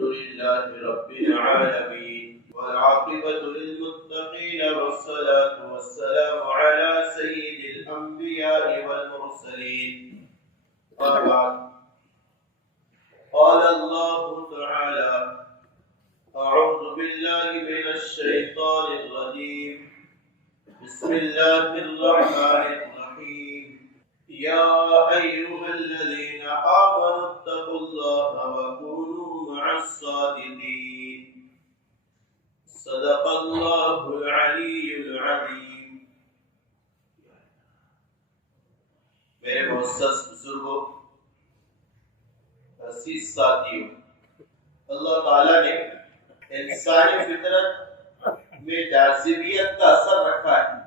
لله رب العالمين والعاقبة للمتقين والصلاة والسلام على سيد الأنبياء والمرسلين. وبعد، قال الله تعالى: أعوذ بالله من الشيطان الرجيم. بسم الله الرحمن الرحيم. يا أيها الذين آمنوا اتقوا الله وكونوا مع الصادقين. صدق الله العلي العظيم. میرے معزز بزرگوں، عزیز ساتھیوں، اللہ تعالیٰ نے انسانی فطرت میں جاذبیت کا اثر رکھا ہے،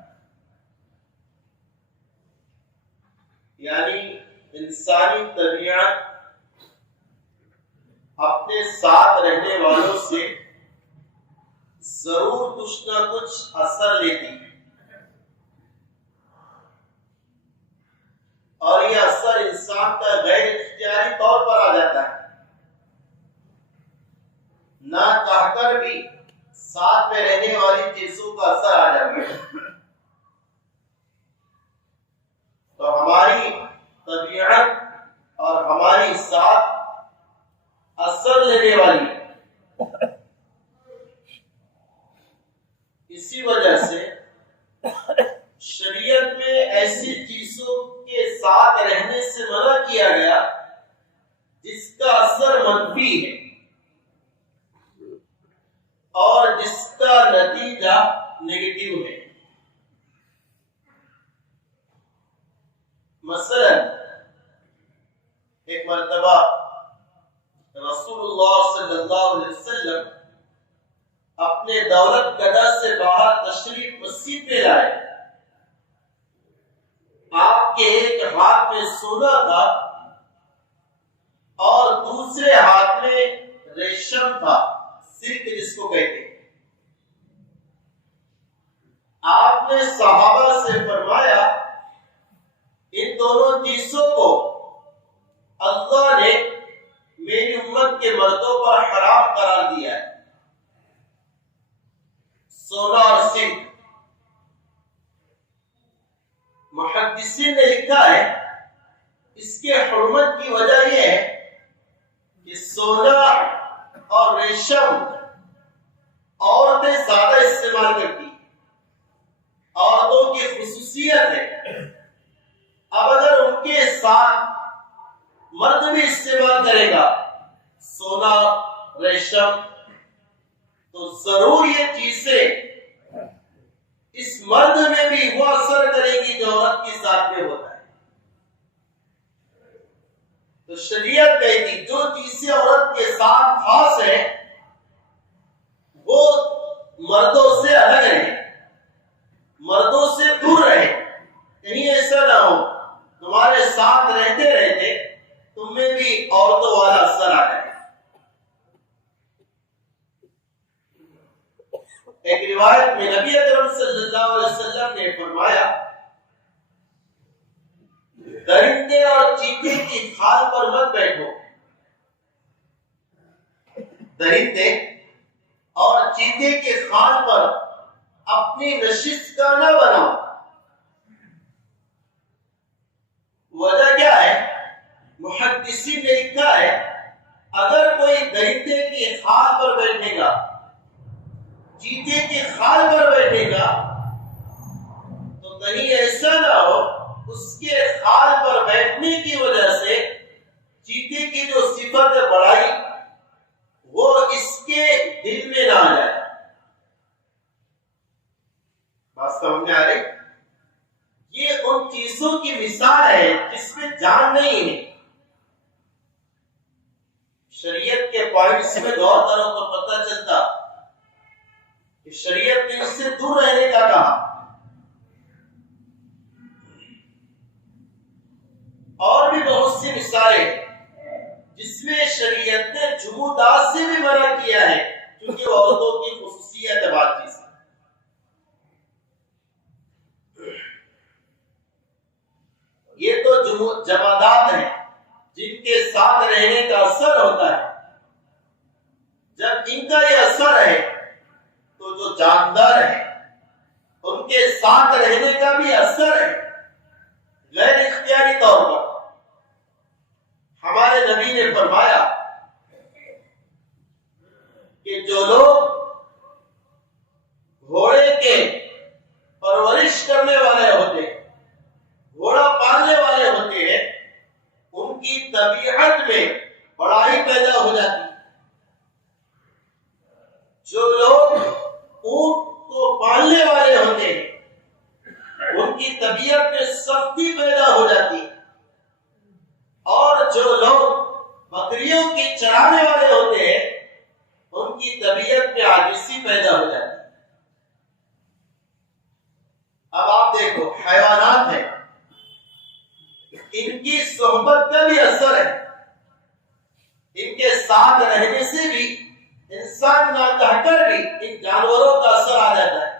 یعنی انسانی طبیعت اپنے ساتھ رہنے والوں سے ضرور کچھ نہ کچھ اثر لیتی ہے، اور یہ اثر انسان کا غیر اختیاری طور پر آ جاتا ہے، نہ چاہ کر بھی ساتھ میں رہنے والی چیزوں کا اثر آ جاتا ہے۔ تو ہماری طبیعت اور ہماری ساتھ اثر لینے والی، اسی وجہ سے شریعت میں ایسی چیزوں کے ساتھ رہنے سے منع کیا گیا جس کا اثر منفی ہے اور جس کا نتیجہ نیگیٹو ہے۔ مثلا ایک مرتبہ رسول اللہ صلی اللہ علیہ وسلم اپنے دولت گدھا سے باہر تشریف مسجد میں لائے۔ آپ کے ایک ہاتھ میں سونا تھا اور دوسرے ہاتھ میں ریشم تھا، سلک جس کو کہتے ہیں۔ آپ نے صحابہ سے فرمایا، ان دونوں چیزوں کو اللہ نے میری امت کے مردوں پر حرام قرار دیا ہے، سونا اور سلک۔ محدثین نے لکھا ہے اس کے حرمت کی وجہ یہ ہے کہ سونا اور ریشم عورتیں زیادہ استعمال کرتی، عورتوں کی خصوصیت ہے۔ اب اگر ان کے ساتھ مرد بھی استعمال کرے گا سونا ریشم، تو ضرور یہ چیزیں اس مرد میں بھی وہ اثر کرے گی جو عورت کے ساتھ میں ہوتا ہے۔ تو شریعت کہتی جو چیزیں عورت کے ساتھ خاص ہیں وہ مردوں سے الگ رہیں، مردوں سے دور رہیں۔ کہیں ایسا نہ ہو تمہارے ساتھ رہتے رہتے تم میں بھی عورتوں والا اثر آ جائے۔ ایک روایت میں نبی اکرم صلی اللہ علیہ وسلم نے فرمایا، درندے اور چیتے کی کھال پر مت بیٹھو، درندے اور چیتے کے کھال پر اپنی نشست کا نہ بناؤ۔ وجہ کیا ہے؟ محدثین نے لکھا ہے اگر کوئی درندے کی کھال پر بیٹھے گا، چیتے کے کھال پر بیٹھے گا، تو کہیں ایسا نہ ہو اس کے کھال پر بیٹھنے کی وجہ سے چیتے کی جو صفت بڑائی وہ اس کے دل میں نہ آ جائے۔ بات سمجھ میں آ رہی؟ یہ ان چیزوں کی مثال ہے جس میں جان نہیں ہے۔ شریعت کے پوائنٹس میں غور کرو تو پتہ چلتا کہ شریعت نے اس سے دور رہنے کا کہا۔ اور بھی بہت سی مثالیں جس میں شریعت نے جمودات سے بھی منع کیا ہے، کیونکہ وہ عورتوں کی خصوصیت ہے بات چیز۔ یہ تو جمادات ہیں جن کے ساتھ رہنے کا اثر ہوتا ہے، جب ان کا یہ اثر ہے تو جو جاندار ہے ان کے ساتھ رہنے کا بھی اثر ہے غیر اختیاری طور پر. ہمارے نبی نے فرمایا کہ جو لوگ گھوڑے کے پرورش کرنے والے ہوتے ہیں، گھوڑا پالنے والے ہوتے ہیں، ان کی طبیعت میں بڑائی پیدا ہو جاتی ہے. جو لوگ اونٹ کو پالنے والے ہوتے ہیں ان کی طبیعت میں سختی پیدا ہو جاتی ہے، اور جو لوگ بکریوں کی چرانے والے ہوتے ہیں ان کی طبیعت میں عاجزی پیدا ہو جاتی ہے. اب آپ دیکھو حیوانات ہیں، ان کی صحبت کا بھی اثر ہے، ان کے ساتھ رہنے سے بھی انسان نہ چاہ کر بھی ان جانوروں کا اثر آ جاتا ہے.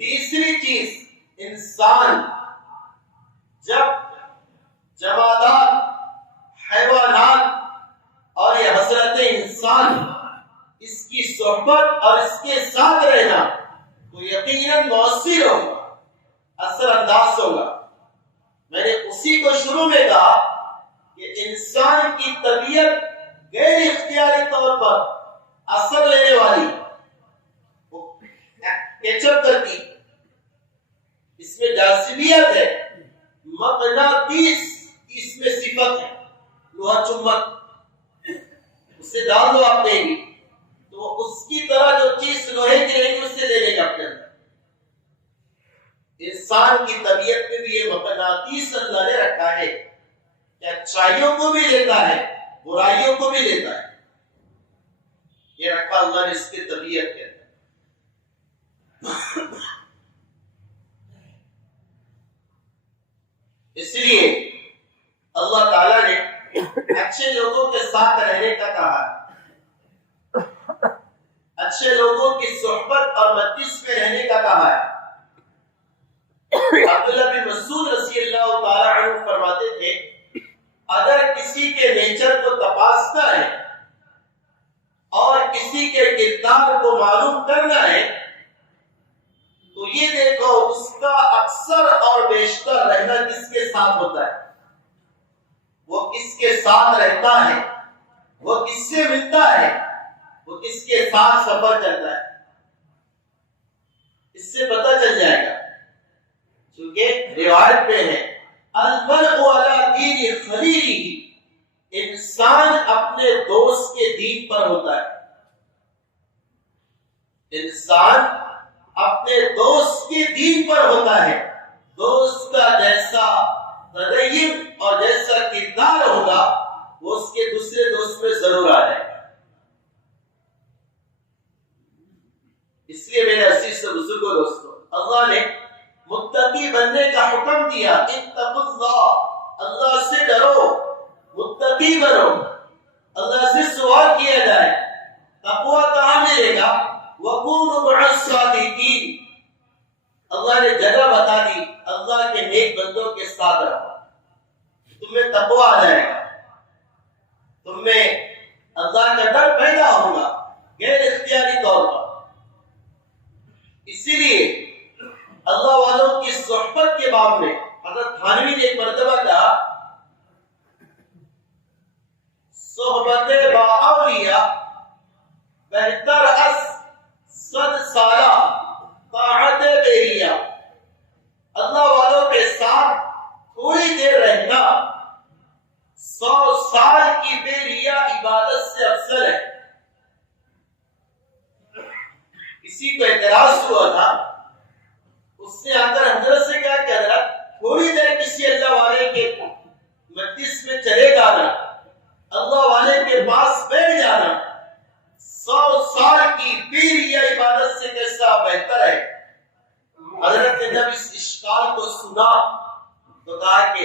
تیسری چیز، انسان جب جمادات، حیوانات اور یہ حضرت انسان اس کی صحبت اور اس کے ساتھ رہنا تو یقیناً مؤثر ہوگا، اثر انداز ہوگا. میں نے اسی کو شروع میں کہا کہ انسان کی طبیعت غیر اختیاری طور پر اثر لینے والی، وہ کیچپ کرتی، اس میں جاذبیت ہے، مغناطیس اس میں صفت ہے، لوہا چمبک، اس سے ڈال دو آپ دیں گی تو اس کی طرح جو چیز لوہے کی رہے گی اس سے لے لے گا اپنے اندر. انسان کی طبیعت میں بھی یہ مغناطیس اللہ نے رکھا ہے کہ اچھائیوں کو بھی لیتا ہے، برائیوں کو بھی لیتا ہے. یہ رکھا اللہ نے اس کی طبیعت کے اندر. اس لیے اللہ تعالیٰ نے اچھے لوگوں کے ساتھ رہنے کا کہا ہے، اچھے لوگوں کی صحبت اور مجلس میں رہنے کا کہا ہے. عبداللہ بن مسعود رضی اللہ تعالیٰ عنہ فرماتے تھے اگر کسی کے نیچر کو تپاسنا ہے اور کسی کے کردار کو معلوم کرنا ہے تو یہ دیکھو اس کا اکثر اور بیشتر رہنا کس کے ساتھ ہوتا ہے، وہ کس کے ساتھ رہتا ہے، وہ کس سے ملتا ہے، وہ کس کے ساتھ سفر کرتا ہے. اس سے پتہ چل جائے گا، کیونکہ روایت میں ہے المرء علی دین خلیلہ، انسان اپنے دوست کے دین پر ہوتا ہے. انسان اپنے دوست کے دین پر ہوتا ہے. دوست کا جیسا تدین اور جیسا کردار ہوگا وہ اس کے دوسرے دوست میں ضرور آ جائے گا. اس لیے میرے عزیز سے بزرگوں دوستوں، اللہ نے متقی بننے کا حکم دیا. اتقوا اللہ، اللہ سے ڈرو، متقی بنو. اللہ سے سوال کیا جائے تقوی کہاں ملے گا؟ وَكُونُوا مَعَ الصَّادِقِينَ. اللہ نے جگہ بتا دی، اللہ کے نیک بندوں کے ساتھ رہو، تمہیں تقوی آ جائے گا، تم میں اللہ کا ڈر پیدا ہوگا غیر اختیاری طور پر. اسی لیے اللہ والوں کی صحبت کے باب میں حضرت تھانوی نے ایک مرتبہ کہا صحبت با اولیاء بہتر از 100 سالہ طاعت بیریہ. اللہ والوں کے ساتھ تھوڑی دیر رہنا 100 سال کی بیریہ عبادت سے افضل ہے. کسی کو اعتراض ہوا تھا، اس نے آ کر حضرت سے کہا کہ حضرت تھوڑی دیر کسی اللہ والے کے مجلس میں چلے جانا، اللہ والے کے پاس بیٹھ جانا 100 سال کی بیریہ عبادت سے کیسا بہتر ہے. حضرت نے جب اس اشکال کو سنا تو کہا کہ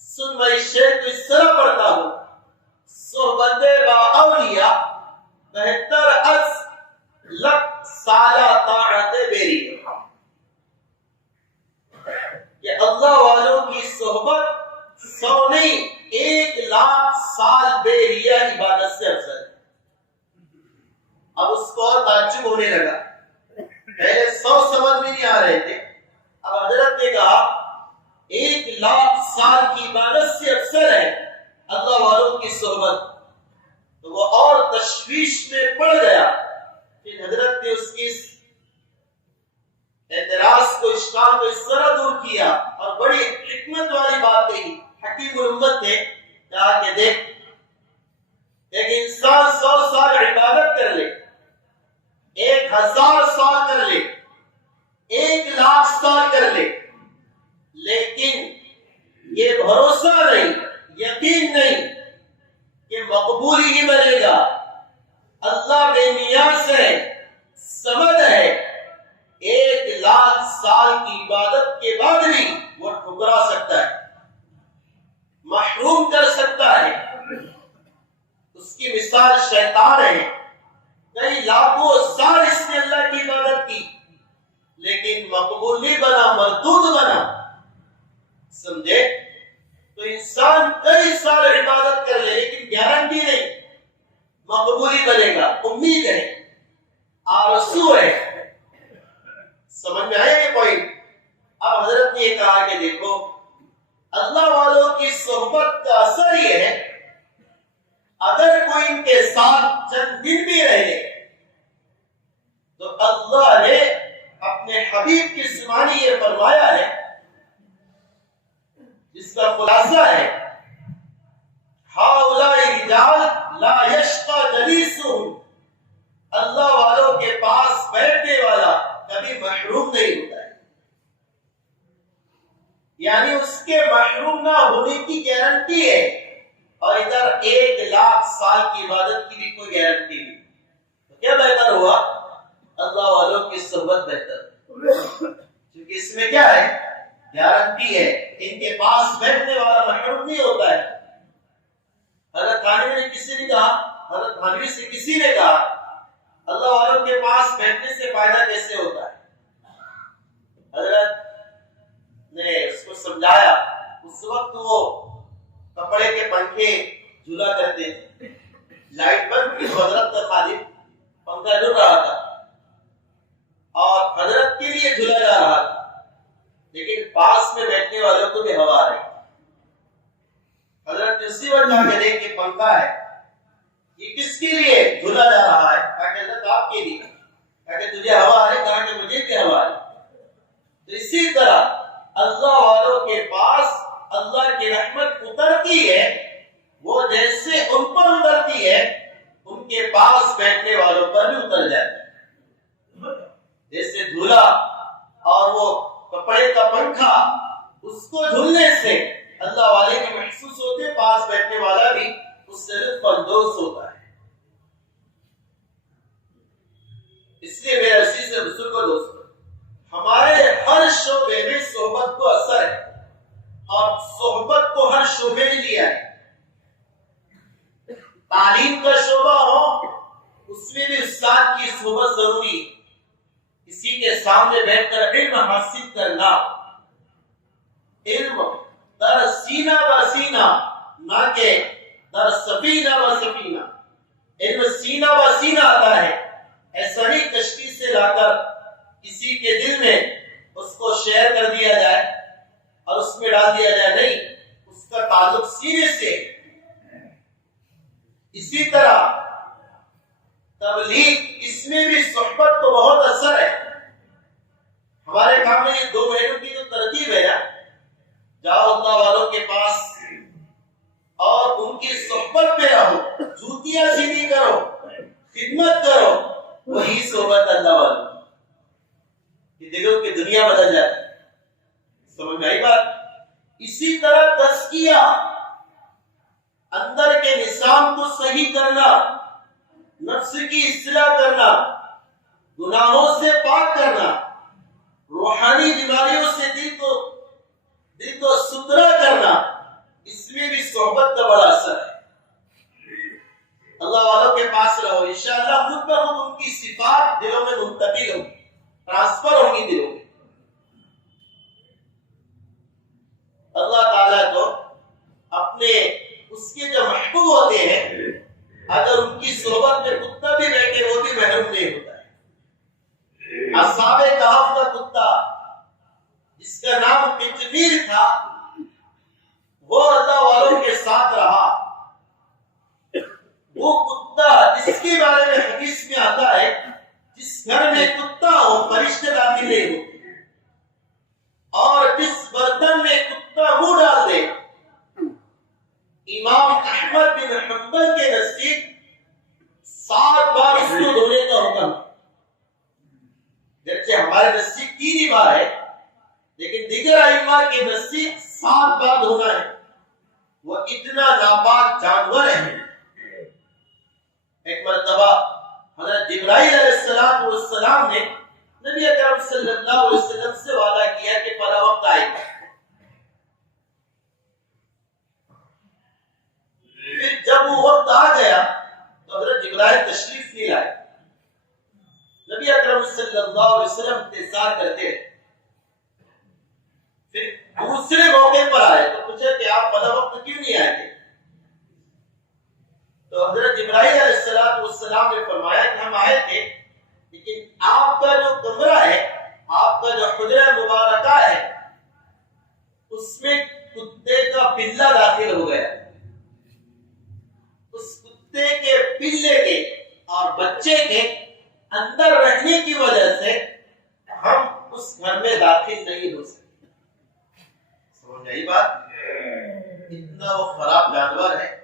سن میں شعر کو اس طرح پڑھتا ہوں، صحبت با اولیاء بہتر از 100 سالہ طاعت بیریہ. کہ اللہ والوں کی صحبت 100 نہیں 1,00,000 یہ ریا عبادت سے افضل ہے۔ اب اس کو اور تعجب ہونے لگا، پہلے 100 سمجھ میں نہیں آ رہے تھے، اب حضرت نے کہا 1,00,000 سال کی عبادت سے افضل ہے اللہ والوں کی صحبت، تو وہ اور تشویش میں پڑ گیا۔ پھر حضرت نے اس کی اعتراض کو، اشکال کو اس طرح دور کیا اور بڑی حکمت والی بات کہی۔ حکیم الامت نے کہا کہ دیکھ، ایک انسان 100 سال عبادت کر لے، 1,000 سال کر لے، 1,00,000 سال کر لے، لیکن یہ بھروسہ نہیں، یقین نہیں کہ مقبول ہی بنے گا۔ اللہ بے نیاز ہے، سمد ہے، 1,00,000 سال کی عبادت کے بعد بھی وہ ٹھکرا سکتا ہے، محروم کر سکتا ہے۔ اس کی مثال شیطان ہے، کئی لاکھوں سال اس نے اللہ کی عبادت کی لیکن مقبول نہیں بنا، مردود بنا، سمجھے؟ تو انسان کئی سال عبادت کر لے لیکن گارنٹی نہیں مقبولی بنے گا، امید ہے، آرزو ہے۔ سمجھ میں آیا یہ پوائنٹ؟ اب حضرت نے یہ کہا کہ دیکھو، اللہ والوں کی صحبت کا اثر یہ ہے، اگر کوئی ان کے ساتھ چند دن بھی رہے تو اللہ نے اپنے حبیب کی زبانی یہ فرمایا ہے، جس کا خلاصہ ہے ہؤلاء رجال لا یشقی جلیسہم، اللہ والوں کے پاس بیٹھنے والا کبھی محروم نہیں ہوتا ہے، یعنی اس کے محروم نہ ہونے کی گارنٹی ہے، اور ادھر 1,00,000 سال کی عبادت کی بھی کوئی گارنٹی نہیں۔ تو کیا بہتر ہوا؟ اللہ والوں کی صحبت بہتر، کیونکہ اس میں کیا ہے؟ گارنٹی ہے، ان کے پاس بیٹھنے والا محروم نہیں ہوتا ہے۔ حضرت تھانوی نے کسی نے کہا، حضرت تھانوی سے کسی نے کہا اللہ والوں کے پاس بیٹھنے سے فائدہ کیسے ہوتا ہے؟ حضرت نے اس کو سمجھایا، اس وقت وہ کپڑے کے پنکھے جھولا کرتے تھے، لائٹ بند کی، حضرت کا خادم پنکھا جھل رہا تھا اور حضرت کے لیے جھولا جا رہا تھا، لیکن پاس میں بیٹھنے والوں کو بھی ہوا آ رہی۔ حضرت نے اسی وقت کہا کہ دیکھ یہ پنکھا ہے، یہ کس کے لیے جھولا جا رہا ہے؟ کہا کہ حضرت آپ کے لیے۔ کہا کہ تجھے ہوا آ رہی؟ کہا کہ مجھے بھی ہوا آ رہی۔ تو اسی طرح اللہ والوں کے پاس اللہ کی رحمت اترتی ہے، وہ جیسے ان پر اترتی ہے ان کے پاس بیٹھنے والوں پر بھی اتر جاتی ہے۔ جیسے جھولا اور وہ کپڑے کا پنکھا، اس کو جھولنے سے اللہ والے کے محسوس ہوتے، پاس بیٹھنے والا بھی اس سے لطف اندوز ہوتا ہے۔ اس لیے میرے عزیز بزرگوں دوستوں، ہمارے ہر شعبے میں صحبت کو اثر ہے، اور صحبت کو ہر شعبے میں لیا ہے۔ تعلیم کا شعبہ ہو، اس میں بھی استاد کی صحبت ضروری ہے، کسی کے سامنے بیٹھ کر علم حاصل کرنا، علم در سینہ بہ سینہ، نہ کہ در سفینہ بہ سفینہ۔ علم سینہ بہ سینہ آتا ہے، ایسا نہیں کشتی سے لا کر کسی کے دل میں اس کو شیئر کر دیا جائے اور اس میں ڈال دیا جائے، نہیں، اس کا تعلق سینے سے۔ اسی طرح تبلیغ، اس میں بھی صحبت کو بہت اثر ہے۔ ہمارے کام میں یہ 2 مہینوں کی جو ترتیب ہے نا، جاؤ اللہ والوں کے پاس اور ان کی صحبت میں رہو، جوتیاں سیدھی کرو، خدمت کرو، وہی صحبت اللہ والوں کی، دلوں کی دنیا بدل جاتی ہے۔ سمجھ میں آئی بات؟ اسی طرح تزکیہ، اندر کے نظام کو صحیح کرنا، نفس کی اصلاح کرنا، گناہوں سے پاک کرنا، روحانی بیماریوں سے دل کو ستھرا کرنا، اس میں بھی صحبت کا بڑا اثر ہے۔ اللہ والوں کے پاس رہو، انشاءاللہ خود بخود ان کی صفات دلوں میں منتقل ہوگی، ٹرانسفر ہوگی دلوں میں۔ اللہ تعالیٰ کو اپنے اس کے جو محبوب ہوتے ہیں امام احمد بن حنبل کے نزدیک 7 بار اس کو دھونے کا حکم ہے، جبکہ ہمارے نزدیک 3 ہی بار ہے، لیکن دیگر ائمہ کے نزدیک 7 بار دھونا ہے۔ وہ اتنا ناپاک جانور ہے۔ ایک مرتبہ حضرت جبرائیل علیہ السلام نے نبی اکرم صلی اللہ علیہ وسلم سے وعدہ کیا کہ فلاں وقت آئے گا۔ پھر جب وہ وقت آ گیا تو حضرت جبرائیل تشریف نہیں لائے۔ نبی اکرم صلی اللہ علیہ وسلم انتظار کرتے رہے۔ پھر دوسرے موقع پر آئے تو پوچھا کہ آپ فلاں وقت کیوں نہیں آئے گے؟ تو حضرت جبرائیل علیہ السلام نے فرمایا کہ ہم آئے تھے، لیکن آپ کا جو کمرہ ہے، آپ کا جو حجرہ مبارکہ ہے، اس میں کتے کا پلہ داخل ہو گیا۔ اس کتے کے پلے کے اور بچے کے اندر رہنے کی وجہ سے ہم اس گھر میں داخل نہیں ہو سکتے۔ سمجھ آئی بات؟ اتنا وہ خراب جانور ہے۔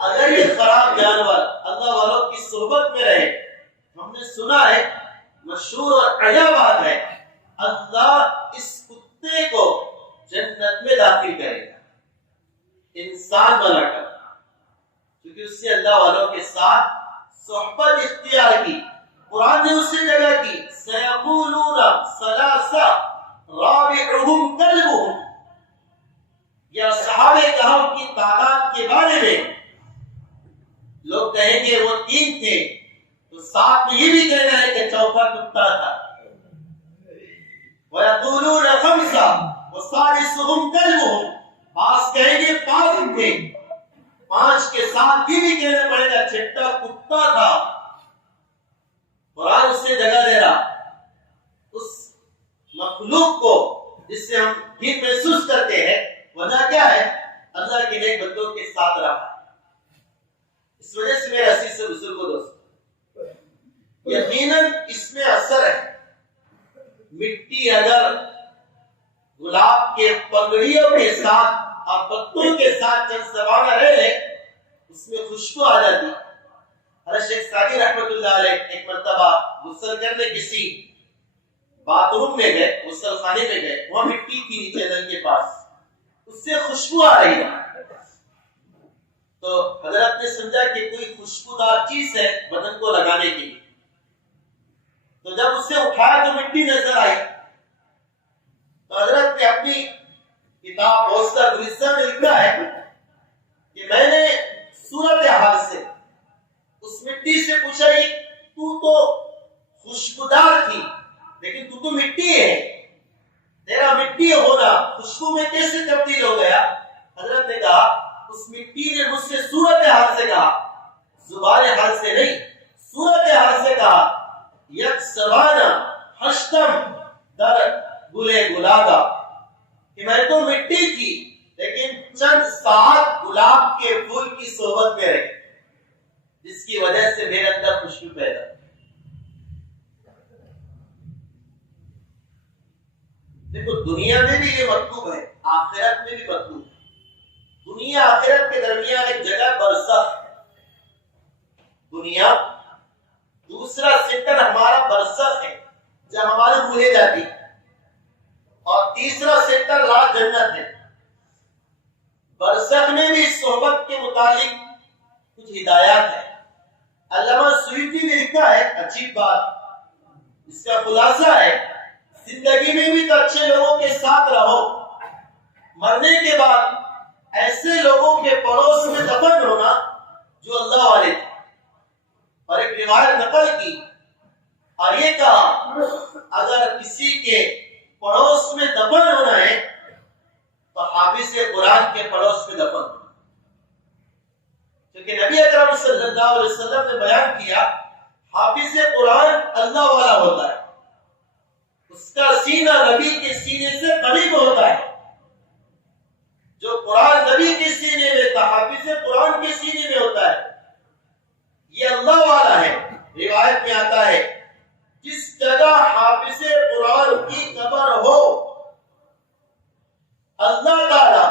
اگر یہ خراب جانور اللہ والوں کی صحبت میں رہے، ہم نے سنا ہے، مشہور اور عجیب بات ہے، اللہ اس کتے کو جنت میں داخل کرے گا، انسان بنا کر، کیونکہ اس سے اللہ والوں کے ساتھ صحبت اختیار کی۔ قرآن نے اس سے جگہ کی سَيَقُولُونَ ثَلَاثَةٌ رَابِعُهُمْ كَلْبُهُمْ، یا صحابہ کرام کی تعداد کے بارے میں لوگ کہیں گے وہ 3 تھے، تو ساتھ میں یہ بھی کہنا ہے کہ چوتھا کتا تھا۔ وَيَقُولُونَ خَمْسَةٌ وَسَادِسُهُمْ كَلْبُهُمْ، بعض کہیں گے 5 تھے، 5 کے ساتھ یہ بھی کہنا پڑے گا چھٹا کتا تھا۔ قرآن اس سے جگہ دے رہا، اس مخلوق کو جس سے ہم گھن محسوس کرتے ہیں، وجہ کیا ہے؟ اللہ کے نیک بندوں کے ساتھ رہا۔ اس وجہ سے میرے عزیز سے بزرگوں دوستوں، یقیناً اس میں اثر ہے۔ مٹی اگر گلاب کے پگڑیوں کے ساتھ اور پتوں کے ساتھ چند زمانہ رہ لے، اس میں خوشبو آ جاتی۔ حضرت شیخ سعدی رحمۃ اللہ علیہ ایک مرتبہ غسل کرنے کسی باتھ روم میں گئے، غسل خانے میں گئے، وہاں مٹی تھی نیچے نل کے پاس، اس سے خوشبو آ رہی ہے۔ تو حضرت نے سمجھا کہ کوئی خوشبودار چیز ہے بدن کو لگانے کے لیے، تو جب اسے اٹھایا تو مٹی نظر آئی۔ تو حضرت نے اپنی کتاب پوسٹر گلستہ میں لکھا ہے کہ میں نے صورتحال سے اس مٹی سے پوچھا، تو خوشبودار تھی لیکن تو مٹی ہے، تیرا مٹی ہونا خوشبو میں کیسے تبدیل ہو گیا؟ حضرت نے کہا اس مٹی نے مجھ سے صورتحال سے کہا، زبان حال سے نہیں، صورتحال سے کہا، یک سوانہ ہشتم در گلے گلابا، کہ میں تو مٹی تھی لیکن چند ساعت گلاب کے پھول کی صحبت میں رہی، جس کی وجہ سے میرے اندر خوشبو پیدا۔ دیکھو دنیا میں بھی یہ مطلوب ہے، آخرت میں بھی مطلوب ہے۔ دنیا آخرت کے درمیان ایک جگہ برزخ ہے۔ دنیا دوسرا سیکٹر ہمارا برزخ ہے جہاں ہماری روحیں جاتی، اور تیسرا سیکٹر لا جنت ہے۔ برزخ میں بھی صحبت کے متعلق کچھ ہدایات ہیں۔ علامہ سیوطی نے لکھا ہے، عجیب بات، اس کا خلاصہ ہے، زندگی میں بھی تو اچھے لوگوں کے ساتھ رہو، مرنے کے بعد ایسے لوگوں کے پڑوس میں دفن ہونا جو اللہ والے تھے۔ اور ایک روایت نقل کی اور یہ کہا اگر کسی کے پڑوس میں دفن ہونا ہے تو حافظ قرآن کے پڑوس میں دفن ہونا، کیونکہ نبی اکرم صلی اللہ علیہ وسلم نے بیان کیا حافظ قرآن اللہ والا ہوتا ہے، اس کا سینہ نبی کے سینے سے قریب ہوتا ہے۔ جو قرآن نبی کے سینے میں تھا، حافظ قرآن کے سینے میں ہوتا ہے، یہ اللہ والا ہے۔ روایت میں آتا ہے جس جگہ حافظ قرآن کی قبر ہو، اللہ تعالیٰ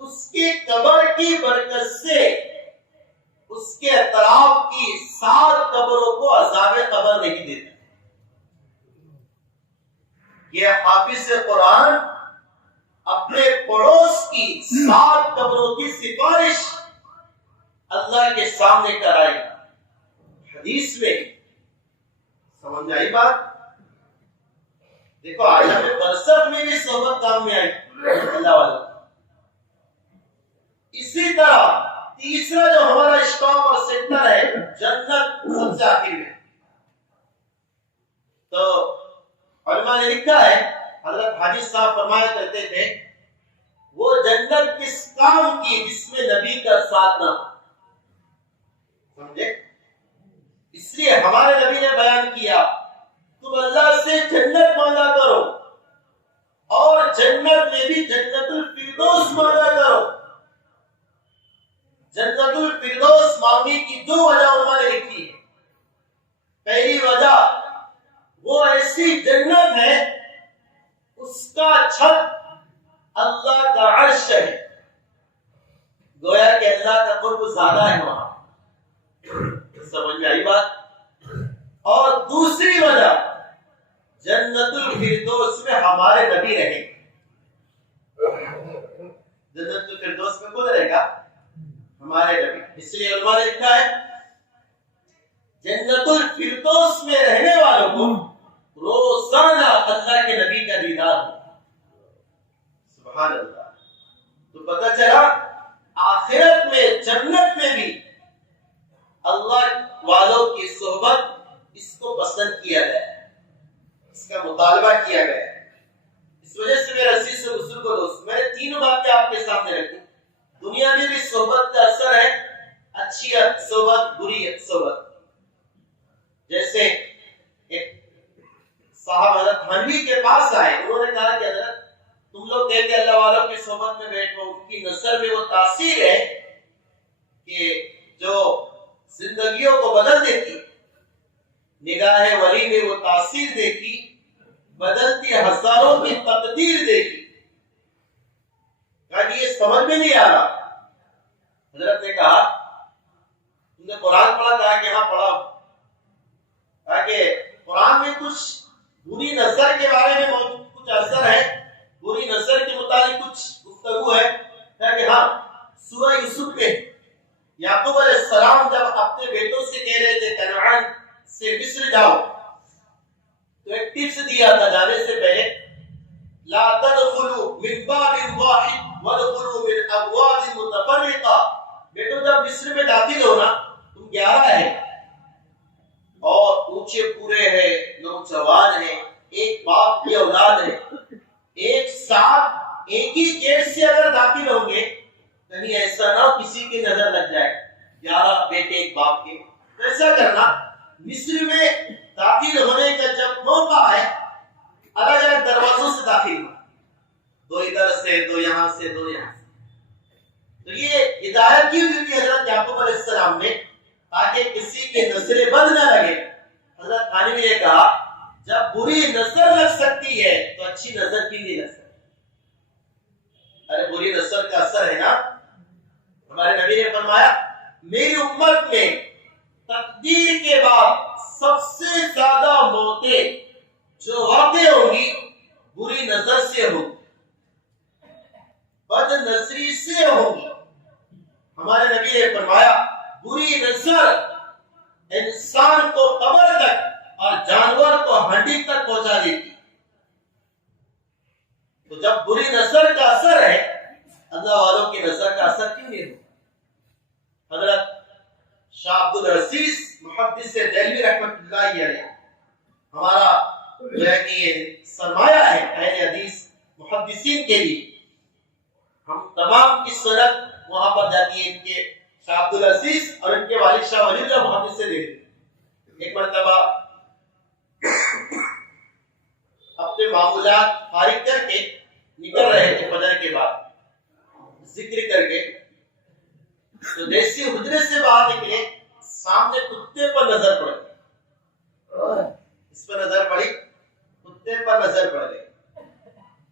اس کی قبر کی برکت سے اس کے اطراف کی 7 قبروں کو عذاب قبر نہیں دیتا. یہ حافظ قرآن اپنے پڑوس کی 7 قبروں کی سفارش اللہ کے سامنے کرائے. حدیث میں سمجھ میں آئی بات؟ دیکھو عالم برزخ میں بھی صحبت کام میں آئی اللہ والا. اسی طرح تیسرا جو ہمارا اسٹاپ اور سینٹر ہے جنت سب سے آخر میں. تو علماء نے لکھا ہے حضرت حاجی صاحب فرمایا کرتے تھے وہ جنت کس کام کی جس میں نبی کا ساتھ نہ ہو. سمجھے؟ اس لیے ہمارے نبی نے بیان کیا تم اللہ سے جنت مانگا کرو اور جنت میں بھی جنت الفردوس مانگا کرو. جنت الفردوس مانگنے کی 2 وجہ علماء نے لکھی ہے. پہلی وجہ وہ ایسی جنت ہے اس کا چھت اللہ کا عرش ہے. گویا کہ اللہ کا قرب زیادہ ہے وہاں. سمجھ میں آئی بات؟ اور دوسری وجہ جنت الفردوس میں ہمارے نبی رہیں گے. جنت الفردوس میں کون رہے گا؟ ہمارے نبی. اس لیے علماء نے لکھا ہے جنت الفردوس میں رہنے والوں کو روزانہ اللہ کے نبی کا دیدار ہو. سبحان اللہ. تو پتہ چلا آخرت میں جنت میں بھی اللہ والوں کی صحبت اس کو پسند کیا گیا ہے, اس کا مطالبہ کیا گیا ہے. اس وجہ سے میرے عزیز و بزرگ دوست میں نے 3 باتیں آپ کے سامنے رکھی. دنیا میں بھی صحبت کا اثر ہے, اچھی صحبت بری صحبت. جیسے ایک صاحب حضرت تھانوی کے پاس آئے, انہوں نے کہا کہ حضرت تم لوگ کہتے اللہ والوں کی صحبت میں بیٹھو, ان کی نظر میں وہ تاثیر ہے کہ جو زندگیوں کو بدل دیتی, نگاہ ولی میں وہ تاثیر دیکھی, بدلتی ہزاروں کی تقدیر دیکھی. کہا کہ یہ سمجھ میں نہیں آ رہا. حضرت نے کہا تم نے قرآن پڑھا؟ کہا کہ ہاں پڑھا. کہا کہ قرآن میں کچھ بری نظر کے بارے میں کچھ اثر ہے, بری نظر کے متعلق کچھ گفتگو ہے. کہا کہ ہاں سورہ یوسف میں یعقوب علیہ السلام جب اپنے بیٹوں سے کہہ رہے تھے کنعان سے مصر جاؤ, تو ایک ٹپس دیا تھا جانے سے پہلے, لا تدخلوا من باب واحد وادخلوا من ابواب متفرقہ. بیٹو جب مصر میں داخل ہونا تم 11 ہیں اور اونچے پورے ہیں, نوجوان ہیں, ایک باپ کی اولاد ہے, ایک ساتھ ایک ہی گیٹ سے اگر داخل ہوں گے کہیں ایسا نہ ہو کسی کی نظر لگ جائے. 11 بیٹے ایک باپ کے. ایسا کرنا مصر میں داخل ہونے کا جب موقع آئے الگ الگ دروازوں سے داخل ہو, 2 ادھر سے, 2 یہاں سے, 2 یہاں سے. تو یہ ہدایت کی ہوئی تھی حضرت یعقوب علیہ السلام نے تاکہ کسی کی نظریں بد نہ لگے. حضرت تھانوی نے کہا جب بری نظر لگ سکتی ہے تو اچھی نظر کیوں نہیں لگ سکتی؟ ارے بری نظر کا اثر ہے نا. ہمارے نبی نے فرمایا میری امت میں تقدیر کے بعد سب سے زیادہ موتیں جو واقع ہوگی بری نظر سے ہوگی, بد نظری سے ہوگی. ہمارے نبی نے فرمایا بری نظر انسان کو قبر تک اور جانور کو ہڈی تک پہنچا دیتی. تو جب بری نظر کا اثر ہے اللہ والوں کی نظر کا اثر کیوں نہیں ہو؟ حضرت شاہ عبد العزیز محدث دہلوی رحمۃ اللہ علیہ ہمارا جو ہے کہ یہ سرمایہ ہے اہل حدیث محدثین کے لیے. ہم تمام کی سند وہاں پر جاتی ہے ان کے شاہ عبد العزیز اور ان کے والد شاہ ولی اللہ محدث دہلوی. ایک مرتبہ اپنے معمولات فارغ کر کے نکل رہے تھے فجر کے بعد ذکر کر کے, تو دیسی حجرے سے باہر نکلے, سامنے کتے پر نظر پڑ گئی. اس پر نظر پڑی, کتے پر نظر پڑ گئی.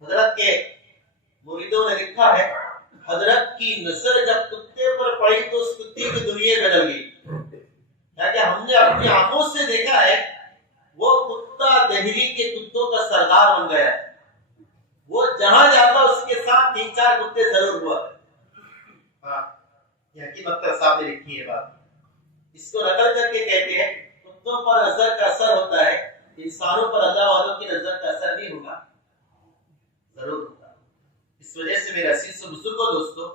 حضرت کے مریدوں نے لکھا ہے حضرت کی نظر جب کتے پر پڑی تو اس کتے کی دنیا بدل گئی. کیا کہ ہم نے اپنی آنکھوں سے دیکھا ہے وہ کتا دہلی کے کتوں کا سردار بن گیا ہے. وہ جہاں جاتا اس کے ساتھ 3-4 کتے ضرور ہوا. ہاں یہ حکیم صاحب نے لکھی ہے بات. اس کو نقل کر کے کہتے ہیں کتوں پر نظر کا اثر ہوتا ہے, انسانوں پر اللہ والوں کی نظر کا اثر نہیں ہوگا, ضرور ہوگا. اس وجہ سے میرے عزیز و بزرگوں دوستو,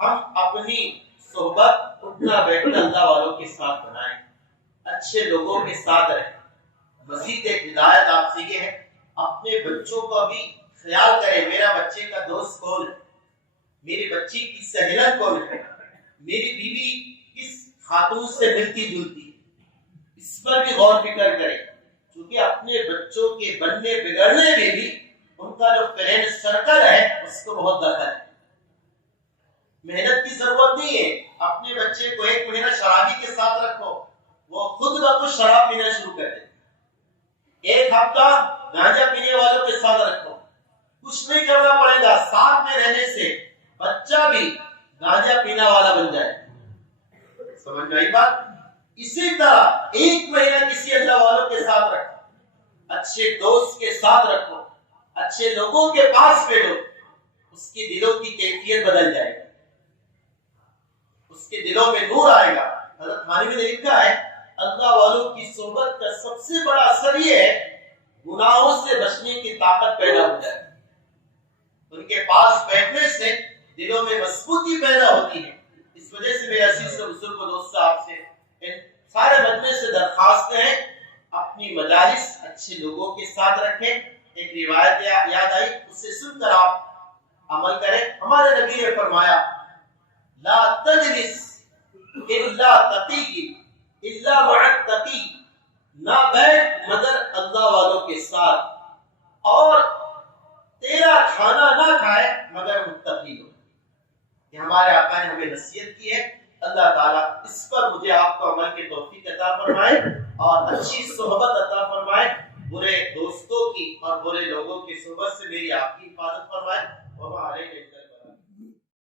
ہم اپنی صحبت اٹھنا بیٹھنا اللہ والوں کے ساتھ بنائیں, اچھے لوگوں کے ساتھ رہیں. مزید ایک ہدایت آپ سے یہ ہے, اپنے بچوں کا بھی خیال کریں. میرا بچے کا دوست کون ہے, میری بچی کی سہیلت کون ہے, میری بیوی کس خاتون سے ملتی جلتی, اس پر بھی غور فکر کریں. کیونکہ اپنے بچوں کے بننے بگڑنے میں بھی ان کا جو فرینڈ سرکل ہے اس کو بہت دخل ہے. محنت کی ضرورت نہیں ہے. اپنے بچے کو 1 مہینہ شرابی کے ساتھ رکھو, وہ خود بخود شراب پینا شروع کر دے. 1 ہفتہ گانجا پینے والوں کے ساتھ رکھو, کچھ نہیں کرنا پڑے گا, ساتھ میں رہنے سے بچہ بھی گانجا پینا والا بن جائے. سمجھ میں آئی بات؟ اسی طرح 1 مہینہ کسی اللہ والوں کے ساتھ رکھو, اچھے دوست کے ساتھ رکھو, اچھے لوگوں کے پاس بیٹھو, اس کے دلوں کی کیفیت بدل جائے گی, اس کے دلوں میں نور آئے گا. حضرت مانوی نے لکھا ہے اللہ والوں کی صحبت کا سب سے بڑا اثر یہ ہے گناہوں سے بچنے کی طاقت پیدا ہو جائے. ان کے پاس بیٹھنے سے دلوں میں مضبوطی پیدا ہوتی ہے. اس وجہ سے میرے عزیز و بزرگ دوست آپ سے ان سارے مجمع سے درخواست ہے اپنی مجالس اچھے لوگوں کے ساتھ رکھیں. ایک روایت یاد آئی, اسے سن کر آپ عمل کریں. ہمارے نبی نے فرمایا لا تجلس الا تقی الا مع التقی, نہ بیٹھ مگر اللہ والوں کے ساتھ, اور تیرا کھانا نہ کھائے مگر متقی ہو. یہ ہمارے آقا نے ہمیں نصیحت کی ہے. اللہ تعالیٰ اس پر مجھے آپ کو عمل کی توفیق عطا فرمائے اور اچھی صحبت عطا فرمائے. برے دوستوں کی اور برے لوگوں کی صحبت سے میری آپ کی حفاظت فرمائے. وما علینا